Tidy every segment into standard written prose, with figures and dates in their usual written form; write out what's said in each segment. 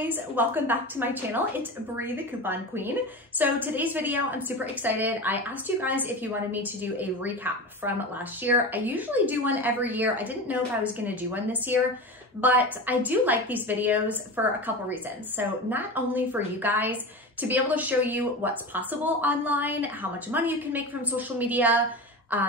guys, welcome back to my channel. It's Bree the Coupon Queen. So today's video, I'm super excited. I asked you guys if you wanted me to do a recap from last year. I usually do one every year. I didn't know if I was gonna do one this year, but I do like these videos for a couple reasons. So not only for you guys to be able to show you what's possible online, how much money you can make from social media,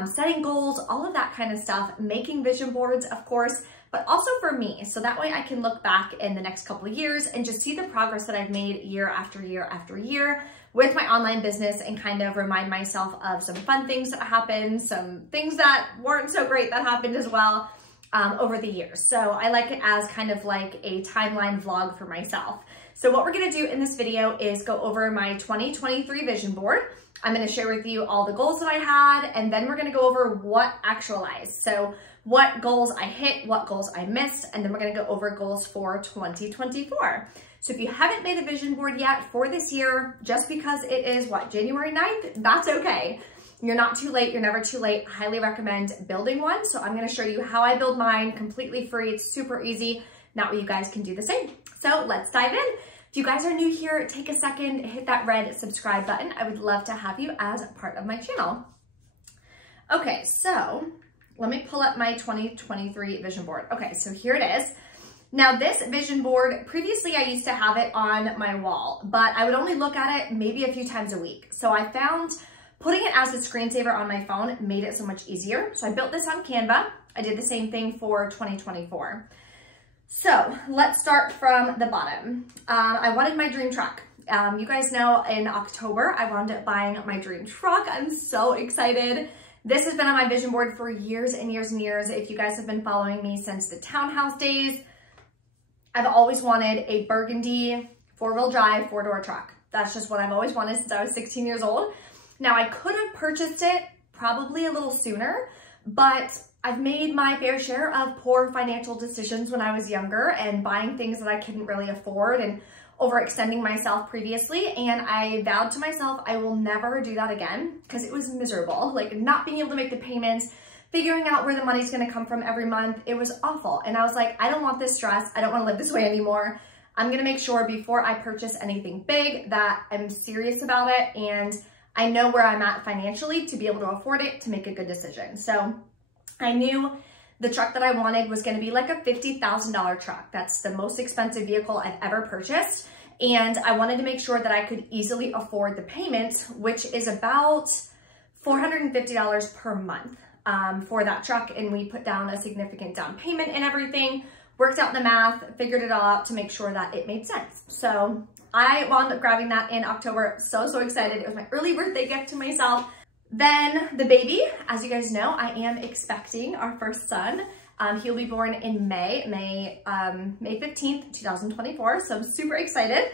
setting goals, all of that kind of stuff, making vision boards, of course, but also for me. So that way I can look back in the next couple of years and just see the progress that I've made year after year after year with my online business and kind of remind myself of some fun things that happened, some things that weren't so great that happened as well over the years. So I like it as kind of like a timeline vlog for myself. So what we're gonna do in this video is go over my 2023 vision board. I'm gonna share with you all the goals that I had, and then we're gonna go over what actualized. So what goals I hit, what goals I missed, and then we're gonna go over goals for 2024. So if you haven't made a vision board yet for this year, just because it is January 9th, that's okay. You're not too late, you're never too late. I highly recommend building one. So I'm gonna show you how I build mine completely free. It's super easy. Now you guys can do the same. So let's dive in. If you guys are new here, take a second, hit that red subscribe button. I would love to have you as part of my channel. Okay, so let me pull up my 2023 vision board. Okay, so here it is. Now this vision board, previously I used to have it on my wall, but I would only look at it maybe a few times a week. So I found putting it as a screensaver on my phone made it so much easier. So I built this on Canva. I did the same thing for 2024. So let's start from the bottom. I wanted my dream truck. You guys know in October, I wound up buying my dream truck. I'm so excited. This has been on my vision board for years and years and years. If you guys have been following me since the townhouse days, I've always wanted a burgundy four-wheel drive, four-door truck. That's just what I've always wanted since I was 16 years old. Now I could have purchased it probably a little sooner, but I've made my fair share of poor financial decisions when I was younger and buying things that I couldn't really afford and overextending myself previously. And I vowed to myself, I will never do that again because it was miserable. Like not being able to make the payments, figuring out where the money's gonna come from every month. It was awful. And I was like, I don't want this stress. I don't wanna live this way anymore. I'm gonna make sure before I purchase anything big that I'm serious about it and I know where I'm at financially to be able to afford it to make a good decision. So I knew the truck that I wanted was gonna be like a $50,000 truck. That's the most expensive vehicle I've ever purchased. And I wanted to make sure that I could easily afford the payment, which is about $450 per month for that truck. And we put down a significant down payment and everything, worked out the math, figured it all out to make sure that it made sense. So I wound up grabbing that in October. So excited. It was my early birthday gift to myself. Then the baby, as you guys know, I am expecting our first son. He'll be born in May 15th, 2024. So I'm super excited.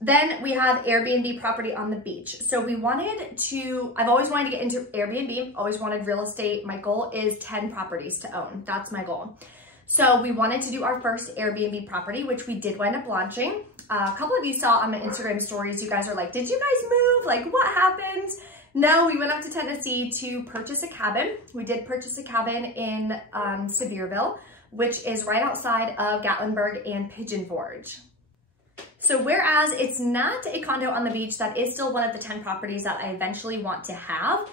Then we have Airbnb property on the beach. So we wanted to, I've always wanted to get into Airbnb, always wanted real estate. My goal is 10 properties to own. That's my goal. So we wanted to do our first Airbnb property, which we did wind up launching. A couple of you saw on my Instagram stories, you guys are like, did you guys move? Like what happened? No, we went up to Tennessee to purchase a cabin. We did purchase a cabin in Sevierville, which is right outside of Gatlinburg and Pigeon Forge. So whereas it's not a condo on the beach, that is still one of the 10 properties that I eventually want to have.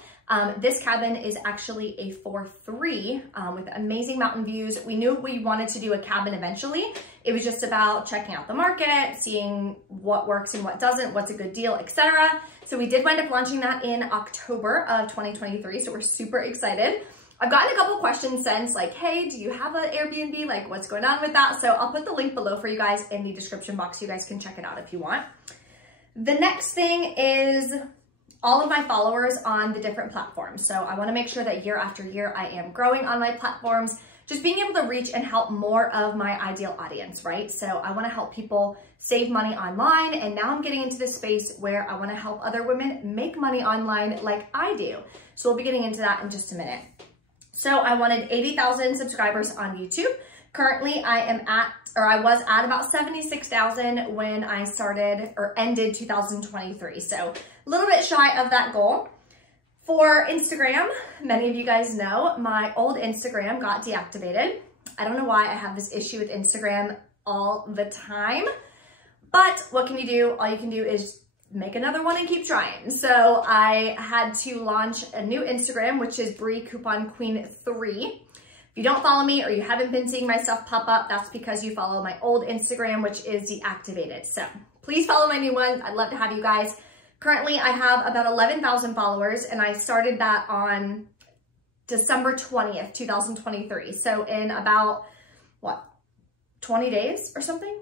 This cabin is actually a 4-3 with amazing mountain views. We knew we wanted to do a cabin eventually. It was just about checking out the market, seeing what works and what doesn't, what's a good deal, etc. So we did wind up launching that in October of 2023. So we're super excited. I've gotten a couple questions since like, hey, do you have an Airbnb? Like what's going on with that? So I'll put the link below for you guys in the description box. You guys can check it out if you want. The next thing is all of my followers on the different platforms. So I wanna make sure that year after year, I am growing on my platforms, just being able to reach and help more of my ideal audience, right? So I wanna help people save money online. And now I'm getting into this space where I wanna help other women make money online like I do. So we'll be getting into that in just a minute. So I wanted 80,000 subscribers on YouTube. Currently I was at about 76,000 when I started or ended 2023. So a little bit shy of that goal. For Instagram, many of you guys know my old Instagram got deactivated. I don't know why I have this issue with Instagram all the time. But what can you do? All you can do is make another one and keep trying. So I had to launch a new Instagram, which is Bree Coupon Queen 3. If you don't follow me or you haven't been seeing my stuff pop up, that's because you follow my old Instagram, which is deactivated. So please follow my new one. I'd love to have you guys. Currently, I have about 11,000 followers, and I started that on December 20th, 2023. So in about, what, 20 days or something?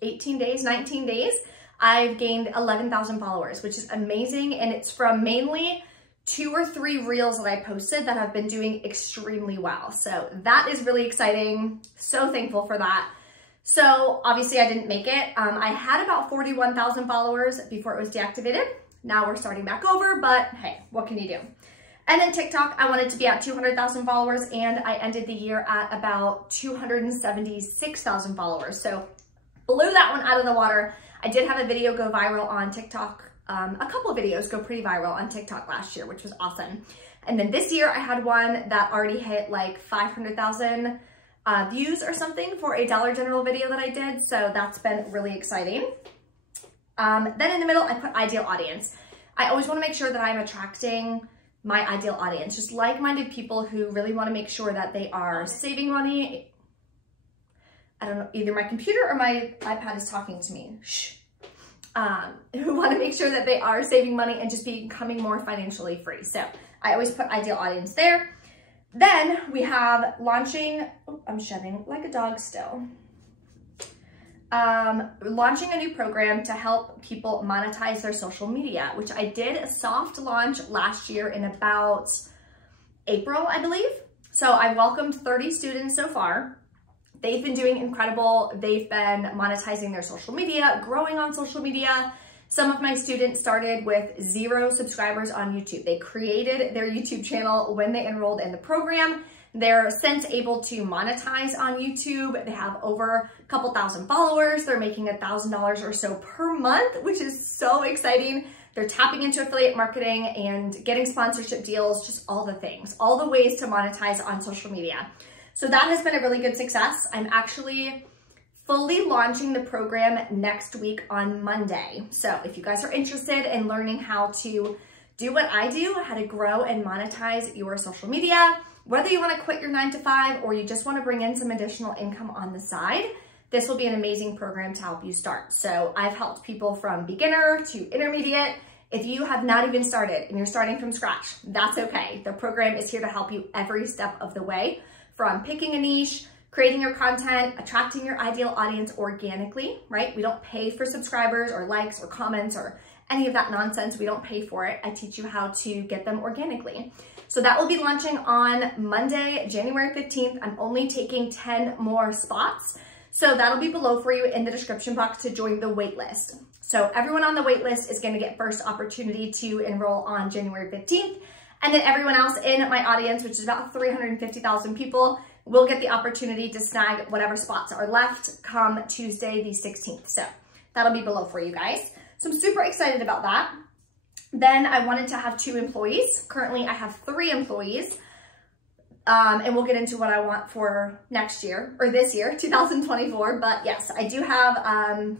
18 days, 19 days, I've gained 11,000 followers, which is amazing. And it's from mainly 2 or 3 reels that I posted that have been doing extremely well. So that is really exciting. So thankful for that. So obviously I didn't make it. I had about 41,000 followers before it was deactivated. Now we're starting back over, but hey, what can you do? And then TikTok, I wanted to be at 200,000 followers, and I ended the year at about 276,000 followers. So blew that one out of the water. I did have a video go viral on TikTok. A couple of videos go pretty viral on TikTok last year, which was awesome. And then this year I had one that already hit like 500,000 views or something for a Dollar General video that I did. So that's been really exciting. Then in the middle, I put ideal audience. I always want to make sure that I'm attracting my ideal audience, just like-minded people who really want to make sure that they are saving money. I don't know, either my computer or my iPad is talking to me. Shh. Who want to make sure that they are saving money and just becoming more financially free. So I always put ideal audience there. Then we have launching, oh, I'm shedding like a dog still. Launching a new program to help people monetize their social media, which I did a soft launch last year in about April, I believe. So I welcomed 30 students so far. They've been doing incredible. They've been monetizing their social media, growing on social media. Some of my students started with 0 subscribers on YouTube. They created their YouTube channel when they enrolled in the program. They're since able to monetize on YouTube. They have over a couple thousand followers. They're making $1,000 or so per month, which is so exciting. They're tapping into affiliate marketing and getting sponsorship deals, just all the things, all the ways to monetize on social media. So that has been a really good success. I'm actually fully launching the program next week on Monday. So if you guys are interested in learning how to do what I do, how to grow and monetize your social media, whether you want to quit your 9-to-5 or you just want to bring in some additional income on the side, this will be an amazing program to help you start. So I've helped people from beginner to intermediate. If you have not even started and you're starting from scratch, that's okay. The program is here to help you every step of the way, from picking a niche, creating your content, attracting your ideal audience organically, right? We don't pay for subscribers or likes or comments or any of that nonsense. We don't pay for it. I teach you how to get them organically. So that will be launching on Monday, January 15th. I'm only taking 10 more spots. So that'll be below for you in the description box to join the wait list. So everyone on the wait list is going to get first opportunity to enroll on January 15th. And then everyone else in my audience, which is about 350,000 people, will get the opportunity to snag whatever spots are left come Tuesday the 16th. So that'll be below for you guys. So I'm super excited about that. Then I wanted to have 2 employees. Currently I have 3 employees. And we'll get into what I want for next year, or this year, 2024. But yes, I do have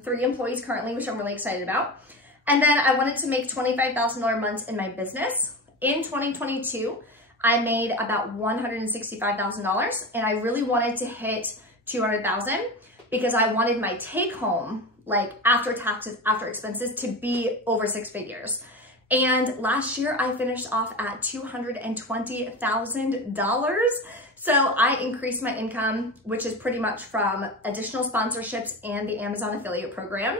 3 employees currently, which I'm really excited about. And then I wanted to make $25,000 months in my business. In 2022, I made about $165,000, and I really wanted to hit $200,000 because I wanted my take home, like after taxes, after expenses, to be over 6 figures. And last year I finished off at $220,000. So I increased my income, which is pretty much from additional sponsorships and the Amazon affiliate program.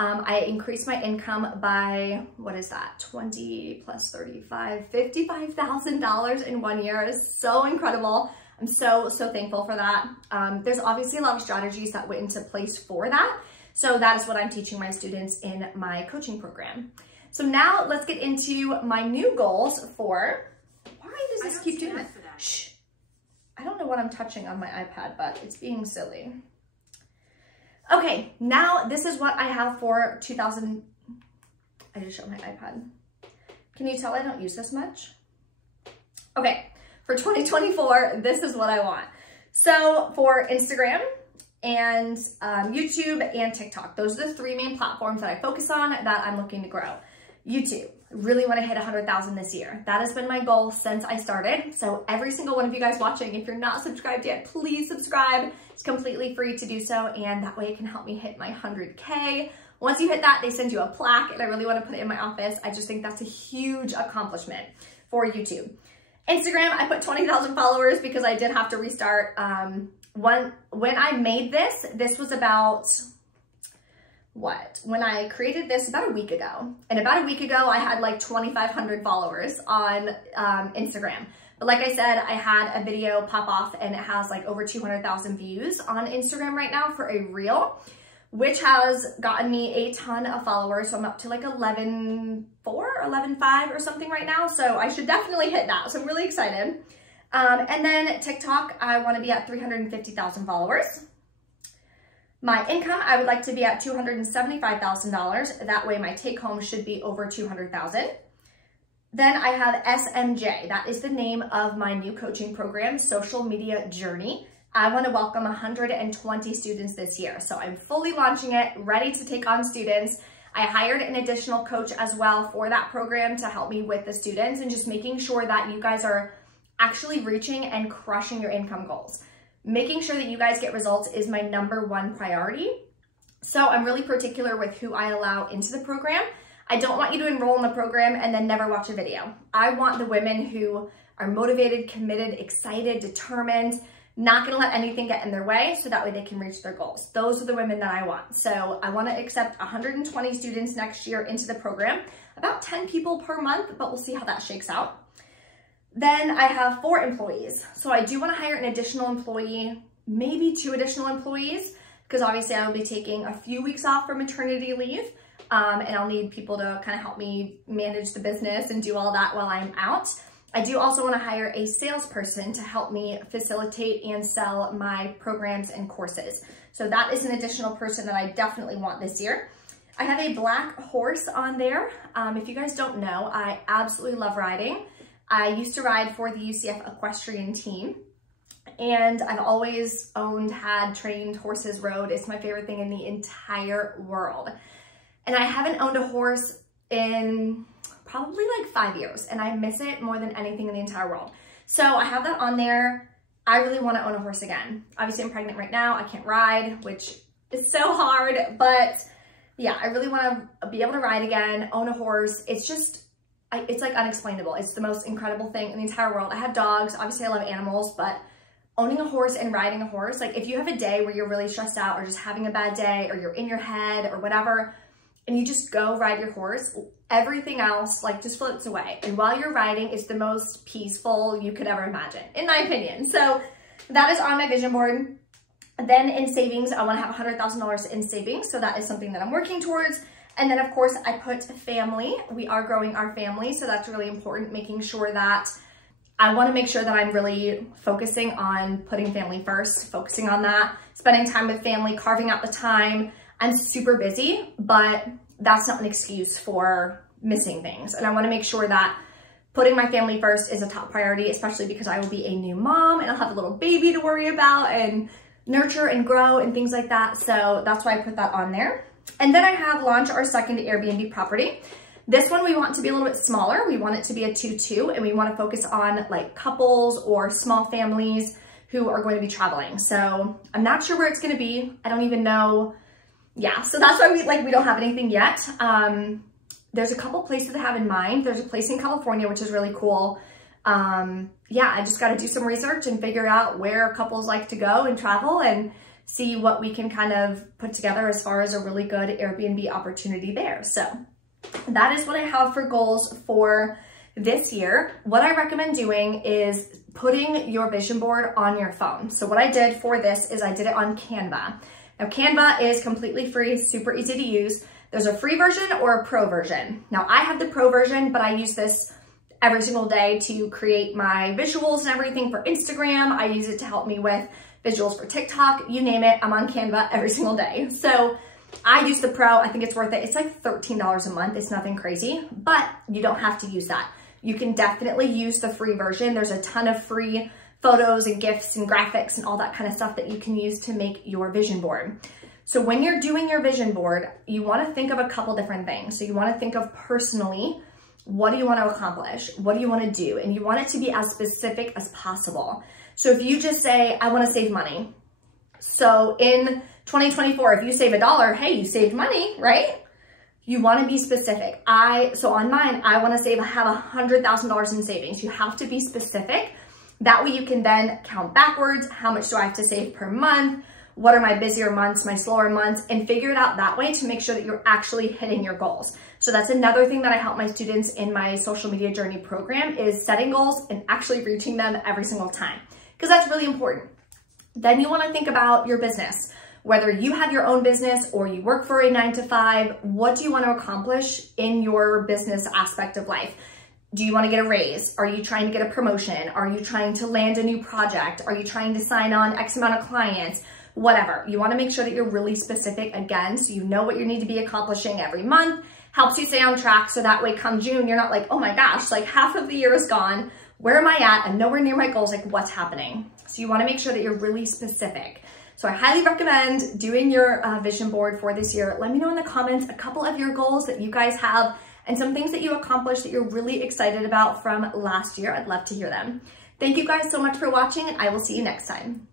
I increased my income by, what is that? 20 plus 35, $55,000 in 1 year. It's so incredible. I'm so thankful for that. There's obviously a lot of strategies that went into place for that. So that is what I'm teaching my students in my coaching program. So now let's get into my new goals for, why does this keep doing that? Shh. I don't know what I'm touching on my iPad, but it's being silly. Okay, now this is what I have for I just showed my iPad. Can you tell I don't use this much? Okay, for 2024, this is what I want. So for Instagram, and YouTube and TikTok. Those are the 3 main platforms that I focus on that I'm looking to grow. YouTube, really want to hit 100,000 this year. That has been my goal since I started. So every single one of you guys watching, if you're not subscribed yet, please subscribe. It's completely free to do so, and that way it can help me hit my 100K. Once you hit that, they send you a plaque, and I really want to put it in my office. I just think that's a huge accomplishment for YouTube. Instagram, I put 20,000 followers because I did have to restart. When I made this was about, when I created this about a week ago. And about a week ago, I had like 2,500 followers on Instagram. But like I said, I had a video pop off and it has like over 200,000 views on Instagram right now for a reel, which has gotten me a ton of followers. So I'm up to like 11.4, 11.5 or something right now. So I should definitely hit that. So I'm really excited. And then TikTok, I want to be at 350,000 followers. My income, I would like to be at $275,000. That way my take home should be over 200,000. Then I have SMJ. That is the name of my new coaching program, Social Media Journey. I want to welcome 120 students this year. So I'm fully launching it, ready to take on students. I hired an additional coach as well for that program to help me with the students and just making sure that you guys are actually reaching and crushing your income goals. Making sure that you guys get results is my #1 priority. So I'm really particular with who I allow into the program. I don't want you to enroll in the program and then never watch a video. I want the women who are motivated, committed, excited, determined, not gonna let anything get in their way so that way they can reach their goals. Those are the women that I want. So I wanna accept 120 students next year into the program, about 10 people per month, but we'll see how that shakes out. Then I have 4 employees. So I do want to hire an additional employee, maybe 2 additional employees, because obviously I will be taking a few weeks off for maternity leave. And I'll need people to kind of help me manage the business and do all that while I'm out. I do also want to hire a salesperson to help me facilitate and sell my programs and courses. So that is an additional person that I definitely want this year. I have a black horse on there. If you guys don't know, I absolutely love riding. I used to ride for the UCF equestrian team, and I've always owned, had, trained horses, rode. It's my favorite thing in the entire world. And I haven't owned a horse in probably like 5 years, and I miss it more than anything in the entire world. So I have that on there. I really want to own a horse again. Obviously I'm pregnant right now. I can't ride, which is so hard, but yeah, I really want to be able to ride again, own a horse. It's just, it's like unexplainable. It's the most incredible thing in the entire world. I have dogs. Obviously I love animals, but owning a horse and riding a horse, like if you have a day where you're really stressed out or just having a bad day or you're in your head or whatever, and you just go ride your horse, everything else like just floats away. And while you're riding, it's the most peaceful you could ever imagine, in my opinion. So that is on my vision board. Then in savings, I want to have $100,000 in savings. So that is something that I'm working towards. And then of course I put family. We are growing our family. So that's really important, making sure that I want to make sure that I'm really focusing on putting family first, focusing on that, spending time with family, carving out the time. I'm super busy, but that's not an excuse for missing things. And I want to make sure that putting my family first is a top priority, especially because I will be a new mom and I'll have a little baby to worry about and nurture and grow and things like that. So that's why I put that on there. And then I have launch our second Airbnb property. This one we want to be a little bit smaller. We want it to be a 2-2, and we want to focus on like couples or small families who are going to be traveling. So I'm not sure where it's going to be. I don't even know. Yeah, so that's why we don't have anything yet. There's a couple places I have in mind. There's a place in California, which is really cool. Yeah, I just got to do some research and figure out where couples like to go and travel and see what we can kind of put together as far as a really good Airbnb opportunity there. So that is what I have for goals for this year. What I recommend doing is putting your vision board on your phone. So what I did for this is I did it on Canva. Now Canva is completely free, super easy to use. There's a free version or a pro version. Now I have the pro version, but I use this every single day to create my visuals and everything for Instagram. I use it to help me with visuals for TikTok, you name it. I'm on Canva every single day. So I use the pro. I think it's worth it. It's like $13 a month. It's nothing crazy, but you don't have to use that. You can definitely use the free version. There's a ton of free photos and gifts and graphics and all that kind of stuff that you can use to make your vision board. So when you're doing your vision board, you want to think of a couple different things. So you want to think of personally, what do you want to accomplish? What do you want to do? And you want it to be as specific as possible. So if you just say, I want to save money. So in 2024, if you save $1, hey, you saved money, right? You want to be specific. So on mine, I want to have $100,000 in savings. You have to be specific. That way you can then count backwards. How much do I have to save per month? What are my busier months, my slower months, and figure it out that way to make sure that you're actually hitting your goals. So that's another thing that I help my students in my social media journey program is setting goals and actually reaching them every single time, because that's really important. Then you want to think about your business. Whether you have your own business or you work for a 9-to-5, what do you want to accomplish in your business aspect of life? Do you want to get a raise? Are you trying to get a promotion? Are you trying to land a new project? Are you trying to sign on X amount of clients? Whatever. You want to make sure that you're really specific again, so you know what you need to be accomplishing every month. Helps you stay on track, so that way come June, you're not like, oh my gosh, like half of the year is gone. Where am I at? I'm nowhere near my goals. Like, what's happening? So you want to make sure that you're really specific. So I highly recommend doing your vision board for this year. Let me know in the comments a couple of your goals that you guys have and some things that you accomplished that you're really excited about from last year. I'd love to hear them. Thank you guys so much for watching, and I will see you next time.